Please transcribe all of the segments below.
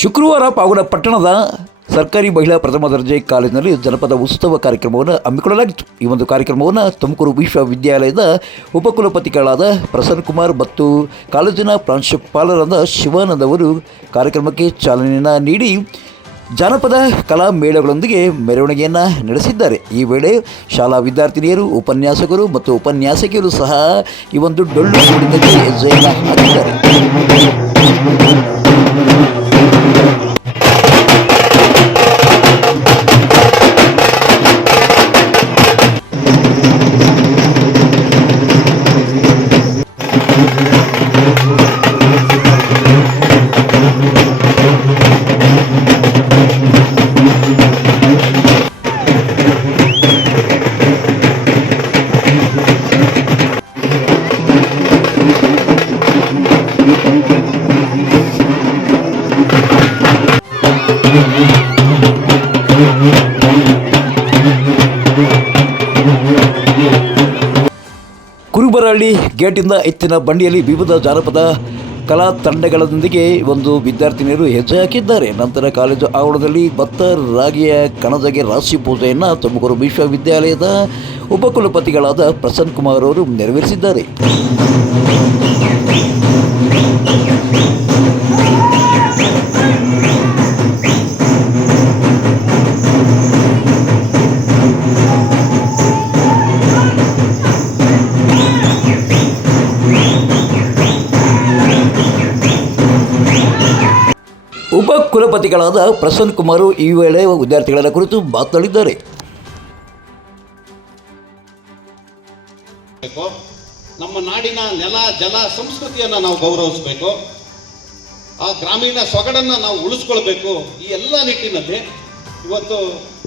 ಶುಕ್ರವಾರ ಪಾವನ ಪಟ್ಟಣದ ಸರ್ಕಾರಿ ಮಹಿಳಾ ಪ್ರಥಮ ದರ್ಜೆ ಕಾಲೇಜಿನಲ್ಲಿ ಜನಪದ ಉತ್ಸವ ಕಾರ್ಯಕ್ರಮವನ್ನು ಹಮ್ಮಿಕೊಳ್ಳಲಾಗಿತ್ತು. ಈ ಒಂದು ಕಾರ್ಯಕ್ರಮವನ್ನು ತುಮಕೂರು ವಿಶ್ವವಿದ್ಯಾಲಯದ ಉಪಕುಲಪತಿಗಳಾದ ಪ್ರಸನ್ನ ಕುಮಾರ್ ಮತ್ತು ಕಾಲೇಜಿನ ಪ್ರಾಂಶುಪಾಲರಾದ ಶಿವಾನಂದ್ ಅವರು ಕಾರ್ಯಕ್ರಮಕ್ಕೆ ಚಾಲನೆಯನ್ನು ನೀಡಿ ಜಾನಪದ ಕಲಾ ಮೇಳಗಳೊಂದಿಗೆ ಮೆರವಣಿಗೆಯನ್ನು ನಡೆಸಿದ್ದಾರೆ. ಈ ವೇಳೆ ಶಾಲಾ ವಿದ್ಯಾರ್ಥಿನಿಯರು, ಉಪನ್ಯಾಸಕರು ಮತ್ತು ಉಪನ್ಯಾಸಕಿಯರು ಸಹ ಈ ಒಂದು ಡೊಳ್ಳು ಕುಣಿತಕ್ಕೆ ಹಾಕಿದ್ದಾರೆ. ಗೇಟಿಂದ ಎತ್ತಿನ ಬಂಡಿಯಲ್ಲಿ ವಿವಿಧ ಜಾನಪದ ಕಲಾ ತಂಡಗಳೊಂದಿಗೆ ಒಂದು ವಿದ್ಯಾರ್ಥಿನಿಯರು ಹೆಜ್ಜೆ ಹಾಕಿದ್ದಾರೆ. ನಂತರ ಕಾಲೇಜು ಆವರಣದಲ್ಲಿ ಭತ್ತ ರಾಗಿಯ ಕಣಜಗೆ ರಾಶಿ ಪೂಜೆಯನ್ನು ತುಮಕೂರು ವಿಶ್ವವಿದ್ಯಾಲಯದ ಉಪಕುಲಪತಿಗಳಾದ ಪ್ರಸನ್ನ ಕುಮಾರ್ ಅವರು ನೆರವೇರಿಸಿದ್ದಾರೆ. ಕುಲಪತಿಗಳಾದ ಪ್ರಸನ್ನ ಕುಮಾರ್ ಈ ವೇಳೆ ವಿದ್ಯಾರ್ಥಿಗಳ ಕುರಿತು ಮಾತನಾಡಿದ್ದಾರೆ. ನಮ್ಮ ನಾಡಿನ ನೆಲ, ಜಲ, ಸಂಸ್ಕೃತಿಯನ್ನು ನಾವು ಗೌರವಿಸಬೇಕು. ಆ ಗ್ರಾಮೀಣ ಸೊಗಡನ್ನು ನಾವು ಉಳಿಸ್ಕೊಳ್ಬೇಕು. ಈ ಎಲ್ಲ ನಿಟ್ಟಿನಲ್ಲಿ ಇವತ್ತು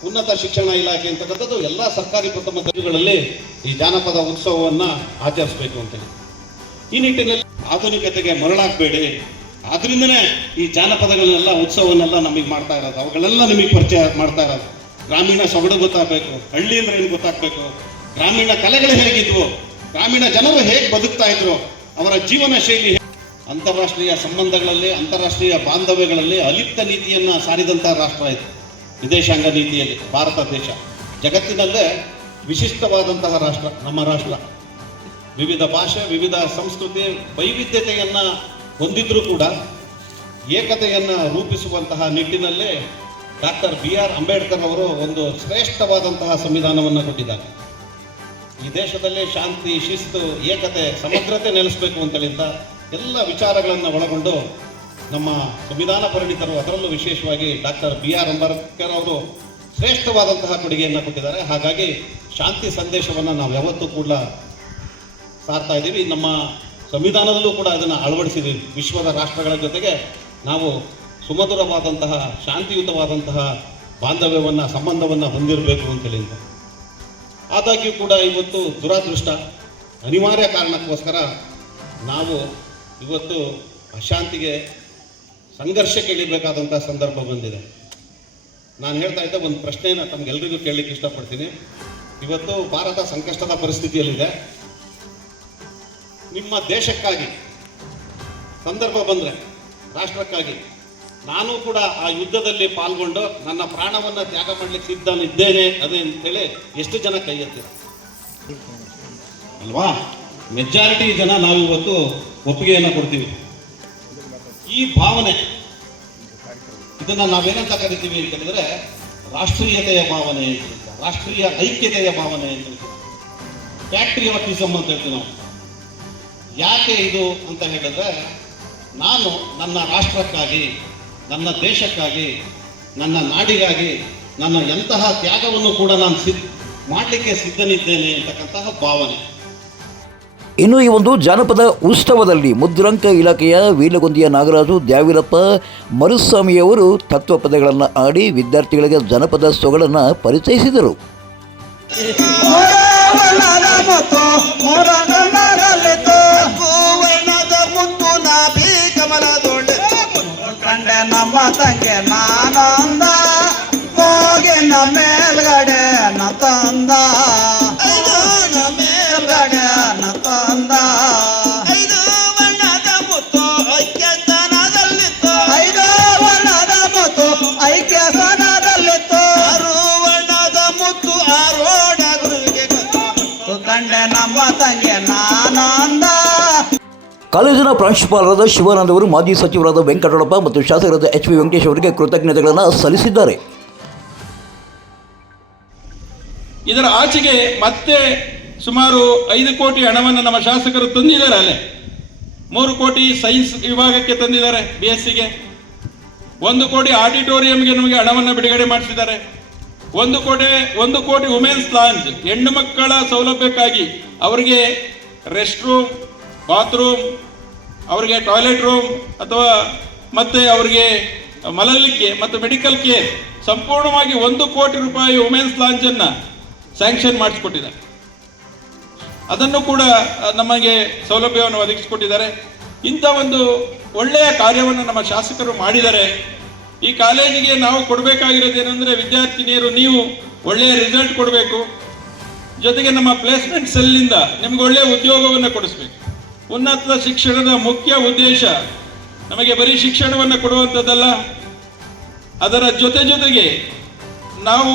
ಉನ್ನತ ಶಿಕ್ಷಣ ಇಲಾಖೆ ಅಂತಕ್ಕಂಥದ್ದು ಎಲ್ಲ ಸರ್ಕಾರಿ ಪ್ರಥಮ ದರ್ಜೆಗಳಲ್ಲಿ ಈ ಜಾನಪದ ಉತ್ಸವವನ್ನು ಆಚರಿಸಬೇಕು ಅಂತೇಳಿ. ಈ ನಿಟ್ಟಿನಲ್ಲಿ ಆಧುನಿಕತೆಗೆ ಮರಳಾಗಬೇಡಿ. ಆದ್ರಿಂದನೇ ಈ ಜಾನಪದಗಳನ್ನೆಲ್ಲ ಉತ್ಸವನ್ನೆಲ್ಲ ನಮಗೆ ಮಾಡ್ತಾ ಇರೋದು. ಅವುಗಳೆಲ್ಲ ನಿಮಗೆ ಪರಿಚಯ ಮಾಡ್ತಾ ಇರೋದು. ಗ್ರಾಮೀಣ ಸೊಗಡು ಗೊತ್ತಾಗಬೇಕು, ಹಳ್ಳಿ ಅಂದ್ರೆ ಏನು ಗೊತ್ತಾಗಬೇಕು? ಗ್ರಾಮೀಣ ಕಲೆಗಳು ಹೇಗಿದ್ವು? ಗ್ರಾಮೀಣ ಜನರು ಹೇಗೆ ಬದುಕ್ತಾ ಇದ್ರು? ಅವರ ಜೀವನ ಶೈಲಿ ಅಂತಾರಾಷ್ಟ್ರೀಯ ಸಂಬಂಧಗಳಲ್ಲಿ, ಅಂತಾರಾಷ್ಟ್ರೀಯ ಬಾಂಧವ್ಯಗಳಲ್ಲಿ ಅಲಿಪ್ತ ನೀತಿಯನ್ನ ಸಾರಿದಂತಹ ರಾಷ್ಟ್ರ ಇದು. ವಿದೇಶಾಂಗ ನೀತಿಯಲ್ಲಿ, ಭಾರತ ದೇಶ. ಜಗತ್ತಿನಲ್ಲೇ ವಿಶಿಷ್ಟವಾದಂತಹ ರಾಷ್ಟ್ರ, ನಮ್ಮ ರಾಷ್ಟ್ರ. ವಿವಿಧ ಭಾಷೆ, ವಿವಿಧ ಸಂಸ್ಕೃತಿ, ವೈವಿಧ್ಯತೆಯನ್ನ ಹೊಂದಿದ್ರೂ ಕೂಡ ಏಕತೆಯನ್ನು ರೂಪಿಸುವಂತಹ ನಿಟ್ಟಿನಲ್ಲೇ ಡಾಕ್ಟರ್ ಬಿ ಆರ್ ಅಂಬೇಡ್ಕರ್ ಅವರು ಒಂದು ಶ್ರೇಷ್ಠವಾದಂತಹ ಸಂವಿಧಾನವನ್ನು ಕೊಟ್ಟಿದ್ದಾರೆ. ಈ ದೇಶದಲ್ಲಿ ಶಾಂತಿ, ಶಿಸ್ತು, ಏಕತೆ, ಸಮಗ್ರತೆ ನೆಲೆಸಬೇಕು ಅಂತೇಳಿದ್ದ ಎಲ್ಲ ವಿಚಾರಗಳನ್ನು ಒಳಗೊಂಡು ನಮ್ಮ ಸಂವಿಧಾನ ಪರಿಣಿತರು ಅದರಲ್ಲೂ ವಿಶೇಷವಾಗಿ ಡಾಕ್ಟರ್ ಬಿ ಆರ್ ಅಂಬೇಡ್ಕರ್ ಅವರು ಶ್ರೇಷ್ಠವಾದಂತಹ ಕೊಡುಗೆಯನ್ನು ಕೊಟ್ಟಿದ್ದಾರೆ. ಹಾಗಾಗಿ ಶಾಂತಿ ಸಂದೇಶವನ್ನು ನಾವು ಯಾವತ್ತೂ ಕೂಡ ಸಾರ್ತಾ ಇದ್ದೀವಿ ನಮ್ಮ ಸಂವಿಧಾನದಲ್ಲೂ ಕೂಡ ಅದನ್ನು ಅಳವಡಿಸಿದ್ದೀವಿ ವಿಶ್ವದ ರಾಷ್ಟ್ರಗಳ ಜೊತೆಗೆ ನಾವು ಸುಮಧುರವಾದಂತಹ, ಶಾಂತಿಯುತವಾದಂತಹ ಬಾಂಧವ್ಯವನ್ನು, ಸಂಬಂಧವನ್ನು ಹೊಂದಿರಬೇಕು ಅಂತೇಳಿ ಅಂತ. ಆದಾಗ್ಯೂ ಕೂಡ ಇವತ್ತು ದುರಾದೃಷ್ಟ. ಅನಿವಾರ್ಯ ಕಾರಣಕ್ಕೋಸ್ಕರ ನಾವು ಇವತ್ತು ಅಶಾಂತಿಗೆ ಸಂಘರ್ಷಕ್ಕೆ ಇಳಿಬೇಕಾದಂಥ ಸಂದರ್ಭ ಬಂದಿದೆ. ನಾನು ಹೇಳ್ತಾ ಇದ್ದೆ ಒಂದು ಪ್ರಶ್ನೆಯನ್ನು ತಮಗೆಲ್ಲರಿಗೂ ಕೇಳಲಿಕ್ಕೆ ಇಷ್ಟಪಡ್ತೀನಿ. ಇವತ್ತು ಭಾರತ ಸಂಕಷ್ಟದ ಪರಿಸ್ಥಿತಿಯಲ್ಲಿದೆ. ನಿಮ್ಮ ದೇಶಕ್ಕಾಗಿ ಸಂದರ್ಭ ಬಂದರೆ, ರಾಷ್ಟ್ರಕ್ಕಾಗಿ, ನಾನು ಕೂಡ ಆ ಯುದ್ಧದಲ್ಲಿ ಪಾಲ್ಗೊಂಡು ನನ್ನ ಪ್ರಾಣವನ್ನು ತ್ಯಾಗ ಮಾಡಲಿಕ್ಕೆ ಸಿದ್ಧನಿದ್ದೇನೆ ಅದೇ ಅಂತೇಳಿ ಎಷ್ಟು ಜನ ಕೈ ಎತ್ತೀರ ಅಲ್ವಾ? ಮೆಜಾರಿಟಿ ಜನ ನಾವು ಇವತ್ತು ಒಪ್ಪಿಗೆಯನ್ನು ಕೊಡ್ತೀವಿ. ಈ ಭಾವನೆ, ಇದನ್ನ ನಾವೇನಂತ ಕರಿತೀವಿ ಅಂತ ಹೇಳಿದ್ರೆ ರಾಷ್ಟ್ರೀಯತೆಯ ಭಾವನೆ ರಾಷ್ಟ್ರೀಯ ಐಕ್ಯತೆಯ ಭಾವನೆ ಅಂತ ಹೇಳ್ತೀವಿ. ಪ್ಯಾಟ್ರಿಯಾಟಿಸಮ್ ಅಂತ ಹೇಳ್ತೀವಿ ನಾವು. ಯಾಕೆ ಇದು ಅಂತ ಹೇಳಿದ್ರೆ ನಾನು ನನ್ನ ರಾಷ್ಟ್ರಕ್ಕಾಗಿ ನನ್ನ ದೇಶಕ್ಕಾಗಿ ನನ್ನ ನಾಡಿಗಾಗಿ ನನ್ನ ಎಂತಹ ತ್ಯಾಗವನ್ನು ಕೂಡ ನಾನು ಸಿದ್ಧ ಮಾಡಲಿಕ್ಕೆ ಸಿದ್ಧನಿದ್ದೇನೆ ಅಂತಕ್ಕಂತಹ ಭಾವನೆ. ಇನ್ನು ಈ ಒಂದು ಜಾನಪದ ಉತ್ಸವದಲ್ಲಿ ಮುದ್ರಾಂಕ ಇಲಾಖೆಯ ವೀಲಗೊಂದಿಯ ನಾಗರಾಜು ದ್ಯಾವಿರಪ್ಪ ಮರುಸ್ವಾಮಿಯವರು ತತ್ವಪದಗಳನ್ನು ಆಡಿ ವಿದ್ಯಾರ್ಥಿಗಳಿಗೆ ಜನಪದ ಸೊಗಳನ್ನು ಪರಿಚಯಿಸಿದರು. ತಂಗೆ ನಾನಂದ ಹೋಗಿನ ಮೇಲ್ಗಡೆ ನತಂದ. ಮೇಲ್ಗಡೆ ನತಂದ. ಐದು ಬಣ್ಣದ ಮುತ್ತು ಐಕ್ಯತನದಲ್ಲಿತ್ತು ಐದು ಬಣ್ಣದ ಮುತ್ತು ಐಕ್ಯತನದಲ್ಲಿತ್ತು ಆರು ಬಣ್ಣದ ಮುತ್ತು ಆರೋಣ ಗುರುವಿಗೆ ಗೊತ್ತು. ಕಂಡೆ ನಮ್ಮ ತಂಗೆ ಕಾಲೇಜಿನ ಪ್ರಾಂಶುಪಾಲರಾದ ಶಿವಾನಂದ್ ಅವರು ಮಾಜಿ ಸಚಿವರಾದ ವೆಂಕಟರಪ್ಪ ಮತ್ತು ಶಾಸಕರಾದ ಎಚ್ ವಿ ವೆಂಕಟೇಶ್ ಅವರಿಗೆ ಕೃತಜ್ಞತೆಗಳನ್ನು ಸಲ್ಲಿಸಿದ್ದಾರೆ. ಇದರ ಆಚೆಗೆ ಮತ್ತೆ ಸುಮಾರು ಐದು ಕೋಟಿ ಹಣವನ್ನು ನಮ್ಮ ಶಾಸಕರು ತಂದಿದ್ದಾರೆ ಅಲ್ಲೇ. ಮೂರು ಕೋಟಿ ಸೈನ್ಸ್ ವಿಭಾಗಕ್ಕೆ ತಂದಿದ್ದಾರೆ ಬಿ ಎಸ್ ಸಿಗೆ ಒಂದು ಕೋಟಿ ಆಡಿಟೋರಿಯಂಗೆ ನಮಗೆ ಹಣವನ್ನು ಬಿಡುಗಡೆ ಮಾಡಿಸಿದ್ದಾರೆ. ಒಂದು ಕೋಟಿ ಒಂದು ಕೋಟಿ ವುಮೆನ್ಸ್ ಲಾಂಜ್, ಹೆಣ್ಣು ಮಕ್ಕಳ ಸೌಲಭ್ಯಕ್ಕಾಗಿ ಅವರಿಗೆ ರೆಸ್ಟ್ ರೂಮ್, ಬಾತ್ರೂಮ್ ಅವರಿಗೆ ಟಾಯ್ಲೆಟ್ ರೂಮ್ ಅಥವಾ ಮತ್ತೆ ಅವರಿಗೆ ಮಲಗಲಿಕ್ಕೆ ಮತ್ತು ಮೆಡಿಕಲ್ ಕೇರ್ ಸಂಪೂರ್ಣವಾಗಿ ಒಂದು ಕೋಟಿ ರೂಪಾಯಿ ವುಮೆನ್ಸ್ ಲಾಂಚನ್ನು ಸ್ಯಾಂಕ್ಷನ್ ಮಾಡಿಸ್ಕೊಟ್ಟಿದ್ದಾರೆ. ಅದನ್ನು ಕೂಡ ನಮಗೆ ಸೌಲಭ್ಯವನ್ನು ಒದಗಿಸಿಕೊಟ್ಟಿದ್ದಾರೆ. ಇಂಥ ಒಂದು ಒಳ್ಳೆಯ ಕಾರ್ಯವನ್ನು ನಮ್ಮ ಶಾಸಕರು ಮಾಡಿದ್ದಾರೆ. ಈ ಕಾಲೇಜಿಗೆ ನಾವು ಕೊಡಬೇಕಾಗಿರೋದು ಏನಂದರೆ ವಿದ್ಯಾರ್ಥಿನಿಯರು ನೀವು ಒಳ್ಳೆಯ ರಿಸಲ್ಟ್ ಕೊಡಬೇಕು. ಜೊತೆಗೆ ನಮ್ಮ ಪ್ಲೇಸ್ಮೆಂಟ್ ಸೆಲ್ನಿಂದ ನಿಮ್ಗೆ ಒಳ್ಳೆಯ ಉದ್ಯೋಗವನ್ನು ಕೊಡಿಸ್ಬೇಕು. ಉನ್ನತ ಶಿಕ್ಷಣದ ಮುಖ್ಯ ಉದ್ದೇಶ ನಮಗೆ ಬರೀ ಶಿಕ್ಷಣವನ್ನು ಕೊಡುವಂಥದ್ದಲ್ಲ. ಅದರ ಜೊತೆ ಜೊತೆಗೆ ನಾವು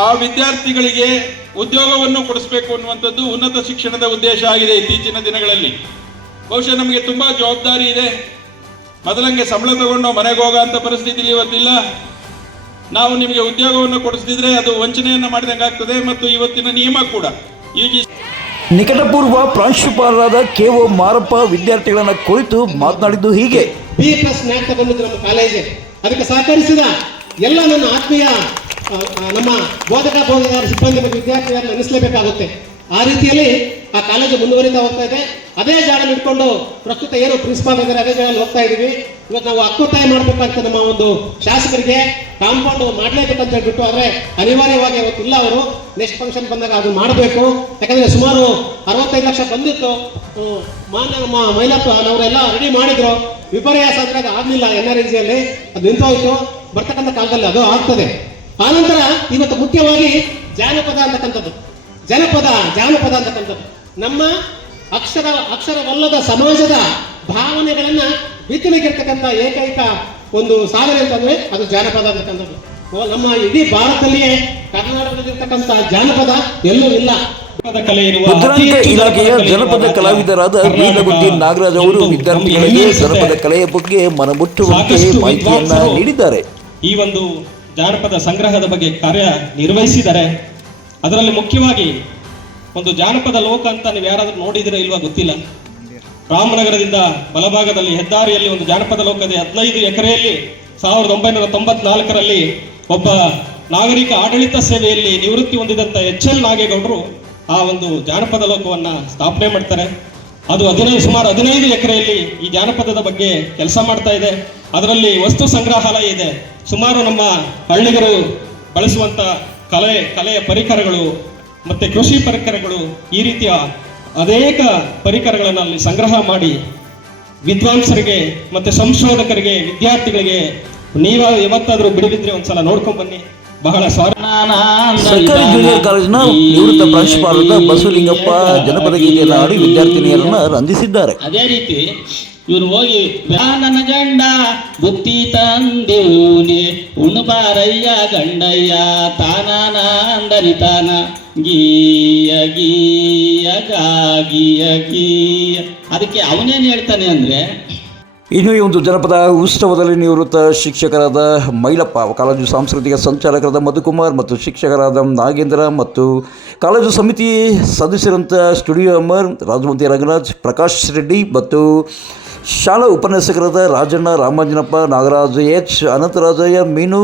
ಆ ವಿದ್ಯಾರ್ಥಿಗಳಿಗೆ ಉದ್ಯೋಗವನ್ನು ಕೊಡಿಸ್ಬೇಕು ಅನ್ನುವಂಥದ್ದು ಉನ್ನತ ಶಿಕ್ಷಣದ ಉದ್ದೇಶ ಆಗಿದೆ ಇತ್ತೀಚಿನ ದಿನಗಳಲ್ಲಿ. ಬಹುಶಃ ನಮಗೆ ತುಂಬಾ ಜವಾಬ್ದಾರಿ ಇದೆ. ಮೊದಲಂಗೆ ಸಂಬಳ ತಗೊಂಡು ಮನೆಗೆ ಹೋಗೋ ಅಂತ ಪರಿಸ್ಥಿತಿ ಇವತ್ತಿಲ್ಲ. ನಾವು ನಿಮಗೆ ಉದ್ಯೋಗವನ್ನು ಕೊಡಿಸದಿದ್ರೆ ಅದು ವಂಚನೆಯನ್ನು ಮಾಡಿದಂಗೆ ಆಗ್ತದೆ ಮತ್ತು ಇವತ್ತಿನ ನಿಯಮ ಕೂಡ. ಯು ಜಿ ನಿಕಟಪೂರ್ವ ಪ್ರಾಂಶುಪಾಲರಾದ ಕೆ ಓ ಮಾರಪ್ಪ ವಿದ್ಯಾರ್ಥಿಗಳನ್ನು ಕುರಿತು ಮಾತನಾಡಿದ್ದು ಹೀಗೆ. ಬಿ ಪ್ಲಸ್ ನಮ್ಮ ಅದಕ್ಕೆ ಸಹಕರಿಸಿದ ಎಲ್ಲ ನನ್ನ ಆತ್ಮೀಯ ನಮ್ಮ ಬೋಧಕ ಬೋಧಕ ಸಿಬ್ಬಂದಿ ಮತ್ತು ವಿದ್ಯಾರ್ಥಿಗಳನ್ನು ನೆನೆಸಲೇಬೇಕಾಗುತ್ತೆ ಆ ರೀತಿಯಲ್ಲಿ ಆ ಕಾಲೇಜು ಮುಂದುವರಿತಾ ಹೋಗ್ತಾ ಇದೆ. ಅದೇ ಜಾಗ ಇಟ್ಕೊಂಡು ಪ್ರಸ್ತುತ ಏನು ಪ್ರಿನ್ಸಿಪಾಲ್ ಇದ್ದಾರೆ, ಅದೇ ಜಾಗದಲ್ಲಿ ಹೋಗ್ತಾ ಇದ್ದೀವಿ ಇವತ್ತು ನಾವು ಅಕ್ಕೊತ್ತಾಯ ಮಾಡಬೇಕಂತ ನಮ್ಮ ಒಂದು ಶಾಸಕರಿಗೆ. ಕಾಂಪೌಂಡ್ ಮಾಡಲೇಬೇಕಂತ ಹೇಳ್ಬಿಟ್ಟು ಆದರೆ ಅನಿವಾರ್ಯವಾಗಿ ಅವತ್ತು ಇಲ್ಲ ಅವರು. ನೆಕ್ಸ್ಟ್ ಫಂಕ್ಷನ್ ಬಂದಾಗ ಅದು ಮಾಡಬೇಕು. ಯಾಕಂದ್ರೆ ಸುಮಾರು ಅರವತ್ತೈದು ಲಕ್ಷ ಬಂದಿತ್ತು. ಮಾನ್ಯ ನಮ್ಮ ಮೈಲಪ್ಪನವರೆಲ್ಲ ರೆಡಿ ಮಾಡಿದ್ರು. ವಿಪರ್ಯಾಸ ಅಂದ್ರೆ ಅದು ಆಗ್ಲಿಲ್ಲ ಎನ್ ಆರ್ ಅಲ್ಲಿ ಅದು ನಿಂತೋಯ್ತು. ಬರ್ತಕ್ಕಂಥ ಕಾಲದಲ್ಲಿ ಅದು ಆಗ್ತದೆ. ಆನಂತರ ಇವತ್ತು ಮುಖ್ಯವಾಗಿ ಜಾನಪದ ಅಂತಕ್ಕಂಥದ್ದು. ಜನಪದ ಜಾನಪದ ಅಂತಕ್ಕಂಥದ್ದು ನಮ್ಮ ಅಕ್ಷರ ಅಕ್ಷರವಲ್ಲದ ಸಮಾಜದ ಭಾವನೆಗಳನ್ನ ಬಿತ್ತನೆಗಿರ್ತಕ್ಕಂಥ ಏಕೈಕ ಒಂದು ಸಾಧನೆ ಅಂತಂದ್ರೆ ಅದು ಜಾನಪದ ಅಂತಕ್ಕಂಥದ್ದು ನಮ್ಮ ಇಡೀ ಭಾರತದಲ್ಲಿಯೇ ಕರ್ನಾಟಕದಲ್ಲಿರ್ತಕ್ಕಂಥ ಜಾನಪದ ಎಲ್ಲೂ ಇಲ್ಲ. ಮುದ್ರಾಂಕ ಇಲಾಖೆಯ ಜನಪದ ಕಲಾವಿದರಾದ ಕರ್ನಾಟಕ ನಾಗರಾಜ್ ಅವರು ವಿದ್ಯಾರ್ಥಿಗಳಿಗೆ. ಜನಪದ ಕಲೆಯ ಬಗ್ಗೆ ಮನಮುಟ್ಟುವಂತೆ ಮಾಹಿತಿಯನ್ನ ನೀಡಿದ್ದಾರೆ. ಈ ಒಂದು ಜಾನಪದ ಸಂಗ್ರಹದ ಬಗ್ಗೆ ಕಾರ್ಯ ನಿರ್ವಹಿಸಿದ್ದಾರೆ ಅದರಲ್ಲಿ ಮುಖ್ಯವಾಗಿ ಒಂದು ಜಾನಪದ ಲೋಕ ಅಂತ ನೀವು ಯಾರಾದರೂ ನೋಡಿದಿರೋ ಇಲ್ವಾ ಗೊತ್ತಿಲ್ಲ. ರಾಮನಗರದಿಂದ ಬಲಭಾಗದಲ್ಲಿ ಹೆದ್ದಾರಿಯಲ್ಲಿ ಒಂದು ಜಾನಪದ ಲೋಕ ಇದೆ. ಹದಿನೈದು ಎಕರೆಯಲ್ಲಿ ಸಾವಿರದ ಒಂಬೈನೂರ ತೊಂಬತ್ನಾಲ್ಕರಲ್ಲಿ ಒಬ್ಬ ನಾಗರಿಕ ಆಡಳಿತ ಸೇವೆಯಲ್ಲಿ ನಿವೃತ್ತಿ ಹೊಂದಿದಂತ ಎಚ್ ಎಲ್ ನಾಗೇಗೌಡರು ಆ ಒಂದು ಜಾನಪದ ಲೋಕವನ್ನ ಸ್ಥಾಪನೆ ಮಾಡ್ತಾರೆ. ಅದು ಹದಿನೈದು ಸುಮಾರು ಹದಿನೈದು ಎಕರೆಯಲ್ಲಿ ಈ ಜಾನಪದದ ಬಗ್ಗೆ ಕೆಲಸ ಮಾಡ್ತಾ ಇದೆ. ಅದರಲ್ಲಿ ವಸ್ತು ಸಂಗ್ರಹಾಲಯ ಇದೆ. ಸುಮಾರು ನಮ್ಮ ಹಳ್ಳಿಗರು ಬಳಸುವಂತ ಕಲೆ ಕಲೆಯ ಪರಿಕರಗಳು ಮತ್ತೆ ಕೃಷಿ ಪರಿಕರಗಳು ಈ ರೀತಿಯ ಅನೇಕ ಪರಿಕರಗಳನ್ನು ಅಲ್ಲಿ ಸಂಗ್ರಹ ಮಾಡಿ ವಿದ್ವಾಂಸರಿಗೆ ಮತ್ತೆ ಸಂಶೋಧಕರಿಗೆ ವಿದ್ಯಾರ್ಥಿಗಳಿಗೆ ನೀವ ಯಾವತ್ತಾದ್ರೂ ಬಿಡುವಿದ್ರೆ ಒಂದ್ಸಲ ನೋಡ್ಕೊಂಡ್ ಬನ್ನಿ. ಬಹಳ ಸರ್ಕಾರಿ ಜೂನಿಯರ್ ಕಾಲೇಜಿನ ನಿವೃತ್ತ ಪ್ರಾಂಶುಪಾಲರಾದ ಬಸವಲಿಂಗಪ್ಪ ಜನಪದ ಗೀತೆಯನ್ನು ಹಾಡಿ ವಿದ್ಯಾರ್ಥಿನಿಯರನ್ನ ರಂಜಿಸಿದ್ದಾರೆ. ಅದೇ ರೀತಿ ಇವ್ರು ಹೋಗಿ, "ಬ್ಯಾ, ನನ್ನ ಗಂಡ, ಬುತ್ತಿ ತಂದೆವೂನೆ, ಉಣಬಾರಯ್ಯ ಗಂಡಯ್ಯ, ತಾನಾನ ಅಂದರಿ ತಾನ, ಗೀಯ ಗೀಯ ಗಾಗಿಯ ಗೀಯ. ಅದಕ್ಕೆ ಅವನೇನು ಹೇಳ್ತಾನೆ ಅಂದ್ರೆ, ಇನ್ನು ಈ ಒಂದು ಜನಪದ ಉತ್ಸವದಲ್ಲಿ ನಿವೃತ್ತ ಶಿಕ್ಷಕರಾದ ಮೈಲಪ್ಪ, ಕಾಲೇಜು ಸಾಂಸ್ಕೃತಿಕ ಸಂಚಾಲಕರಾದ ಮಧುಕುಮಾರ್ ಮತ್ತು ಶಿಕ್ಷಕರಾದ ನಾಗೇಂದ್ರ ಮತ್ತು ಕಾಲೇಜು ಸಮಿತಿ ಸದಸ್ಯರಂತ ಸ್ಟುಡಿಯೋ ಅಮರ್, ರಾಜಮಂತಿ ರಂಗರಾಜ್, ಪ್ರಕಾಶ್ ರೆಡ್ಡಿ ಮತ್ತು ಶಾಲಾ ಉಪನ್ಯಾಸಕರಾದ ರಾಜಣ್ಣ, ರಾಮಾಂಜನಪ್ಪ, ನಾಗರಾಜ್, ಎಚ್. ಅನಂತರಾಜಯ್ಯ, ಮೀನು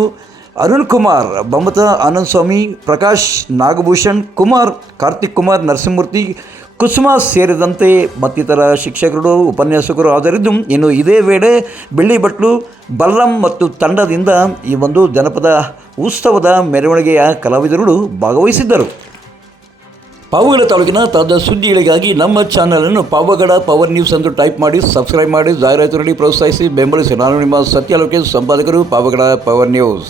ಅರುಣ್ ಕುಮಾರ್ ಮಮತಾ ಆನಂದ್ ಸ್ವಾಮಿ, ಪ್ರಕಾಶ್, ನಾಗಭೂಷಣ್, ಕುಮಾರ್, ಕಾರ್ತಿಕ್ ಕುಮಾರ್, ನರಸಿಂಹಮೂರ್ತಿ, ಕುಸುಮ ಸೇರಿದಂತೆ ಮತ್ತಿತರ ಶಿಕ್ಷಕರು, ಉಪನ್ಯಾಸಕರು ಹಾಜರಿದ್ದು, ಇನ್ನು ಇದೇ ವೇಳೆ ಬೆಳ್ಳಿ ಭಟ್ಲು ಬಲರಾಮ್ ಮತ್ತು ತಂಡದಿಂದ ಈ ಒಂದು ಜನಪದ ಉತ್ಸವದ ಮೆರವಣಿಗೆಯ ಕಲಾವಿದರು ಭಾಗವಹಿಸಿದ್ದರು. ಪಾವಗಡ ತಾಲೂಕಿನ ತಾಜಾ ಸುದ್ದಿಗಳಿಗಾಗಿ ನಮ್ಮ ಚಾನಲನ್ನು ಪಾವಗಡ ಪವರ್ ನ್ಯೂಸ್ ಅಂತ ಟೈಪ್ ಮಾಡಿ, ಸಬ್ಸ್ಕ್ರೈಬ್ ಮಾಡಿ ಜಾಹೀರಾತು ಪ್ರೋತ್ಸಾಹಿಸಿ. ಬೆಂಬಲಿಸಿ ನಾನು ನಿಮ್ಮ ಸತ್ಯ ಲೋಕೇಶ್, ಸಂಪಾದಕರು ಪಾವಗಡ ಪವರ್ ನ್ಯೂಸ್.